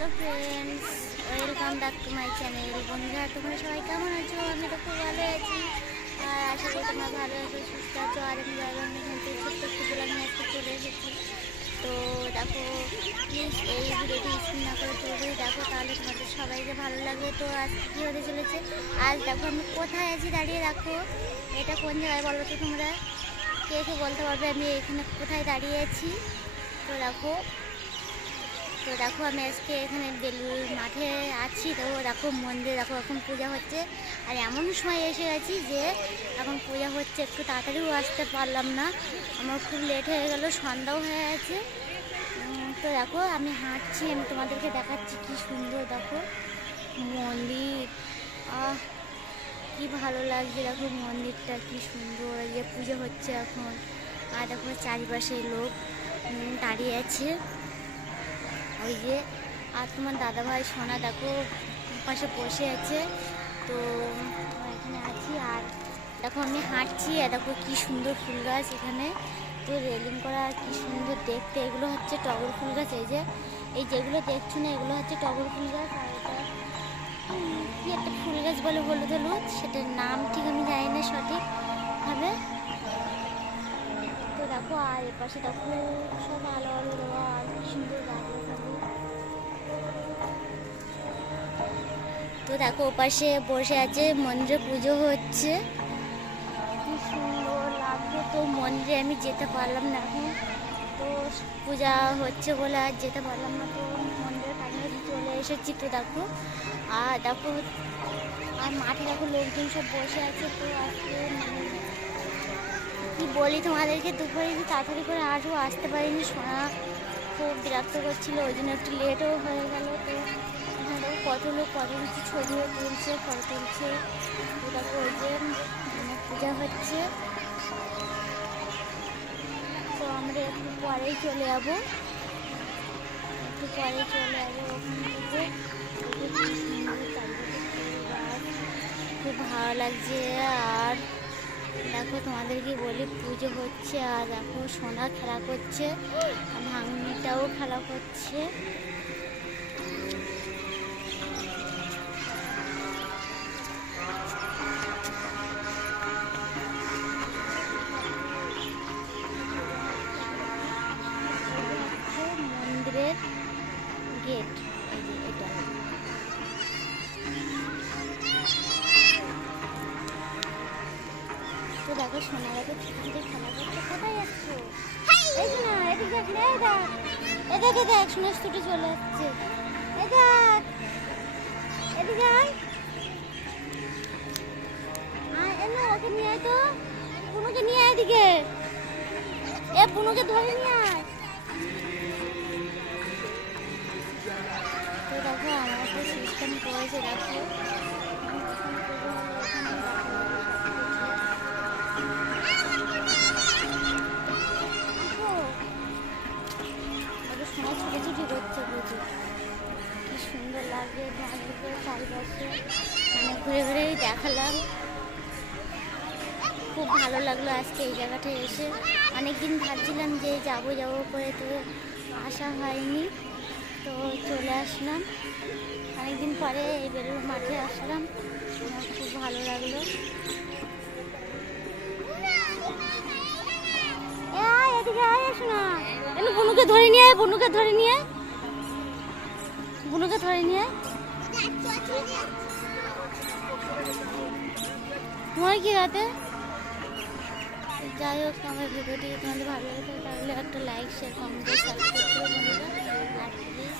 Hello friends, welcome back to my channel. বন্ধুরা, তোমরা সবাই কেমন আছো? আমি তো খুব ভালো আছি আর আশা করি তোমরা ভালো আছো, সুস্থ আছো। আর আমি এখান থেকে ছোট্ট একটু বলে আমি আজকে চলে এসেছি। তো দেখো, প্লিজ এই ভিডিওটি স্কিপ না করে পুরোপুরি দেখো, তাহলে তোমাদের সবাইকে ভালো লাগবে। তো আজকে কী হতে চলেছে, আজ দেখো আমি কোথায় আছি দাঁড়িয়ে। দেখো এটা কোন জায়গায় বলো তো তোমরা, কে কে বলতে পারবে আমি এখানে কোথায় দাঁড়িয়ে আছি? তো দেখো আমি আজকে এখানে বেলুর মাঠে আছি। তো দেখো মন্দিরে দেখো এখন পূজা হচ্ছে, আর এমন সময় এসে গেছি যে এখন পূজা হচ্ছে, একটু তাড়াতাড়িও আসতে পারলাম না, আমার খুব লেট হয়ে গেল, সন্ধ্যাও হয়ে গেছে। তো দেখো আমি হাঁটছি, আমি তোমাদেরকে দেখাচ্ছি কি সুন্দর দেখো মন্দির। কি ভালো লাগছে দেখো মন্দিরটা, কি সুন্দর, যে পুজো হচ্ছে এখন। আর দেখো চারিপাশে লোক দাঁড়িয়ে আছে, ওই যে। আর তোমার দাদাভাই সোনা দেখো পাশে বসে আছে। তো এখানে আছি আর দেখো আমি হাঁটছি, আর দেখো কি সুন্দর ফুল গাছ এখানে। তো রেলিং করা, কি সুন্দর দেখতে। এগুলো হচ্ছে টগর ফুল গাছ, এই যেগুলো দেখছো না এগুলো হচ্ছে টগর ফুল গাছ। আর এটা কি একটা ফুল গাছ বলে হলুদ হলুদ, সেটার নাম ঠিক আমি জানি না সঠিকভাবে। তো দেখো আর এপাশে দেখো সব আলো আলো দেওয়া, আর কি সুন্দর গাছ। তো দেখো ওপাশে বসে আছে, মন্দিরে পুজো হচ্ছে, কি সুন্দর লাগছে। তো মন্দিরে আমি যেতে পারলাম না এখন, তো পূজা হচ্ছে বলে আর যেতে পারলাম না। তো মন্দিরের কাছাকাছি চলে এসেছি। তো দেখো আর দেখো আর মাঠে দেখো লোকজন সব বসে আছে। তো আজকে কি বলি তোমাদেরকে, দুপুরে তাড়াতাড়ি করে আরও আসতে পারিনি, সোনা খুব বিরক্ত করছিল, ওই জন্য একটু লেটও হয়ে গেল। তো কত লোক কত কিছু ছবিও তুলছে, ফটো তুলছে। দেখো ওই যে পূজা হচ্ছে। তো আমরা একটু পরেই চলে যাবো, ওখান থেকে। খুব ভালো লাগছে। আর দেখো তোমাদেরকে বলি পুজো হচ্ছে, আর দেখো সোনা খেলা করছে, ভাঙনিটাও খেলা করছে। মন্দিরের গেট এটা। তো দেখো সোনা দেখো ছুটিতে খেলা করছে। কোথায় যাচ্ছ? এই শোনা, এদিকে দেখ না, এদিকে দেখ, সোনা ছুটে চলে যাচ্ছে। এদিকে আয়, ওকে নিয়ে আয়, তো পুনুকে নিয়ে আয় এদিকে, পুনুকে ধরে নিয়ে আয়। তো দেখো আমার তো সিস্টেম করেছে, দেখো সময় ছুটি করছে প্রচুর, কি সুন্দর লাগে চারিপাশে, মানে ঘুরে ঘুরেই দেখালাম। খুব ভালো লাগলো আজকে এই জায়গাটা এসে। অনেকদিন ভাবছিলাম যে যাবো করে, তো আসা হয়নি, তো চলে আসলাম অনেকদিন পরে, এই বেলুর মাঠে আসলাম, আমার খুব ভালো লাগলো। এদিকে আয়, এসো না, বুনুকে ধরে নিয়ে আয়, বুনুকে ধরে নিয়ে তোমার কি রাতে। যাই হোক, আমার ভিডিওটি তোমাদের ভালো লাগে তাহলে একটা লাইক, শেয়ার, কমেন্ট, সাবস্ক্রাইব করে বন্ধুরা। আর প্লিজ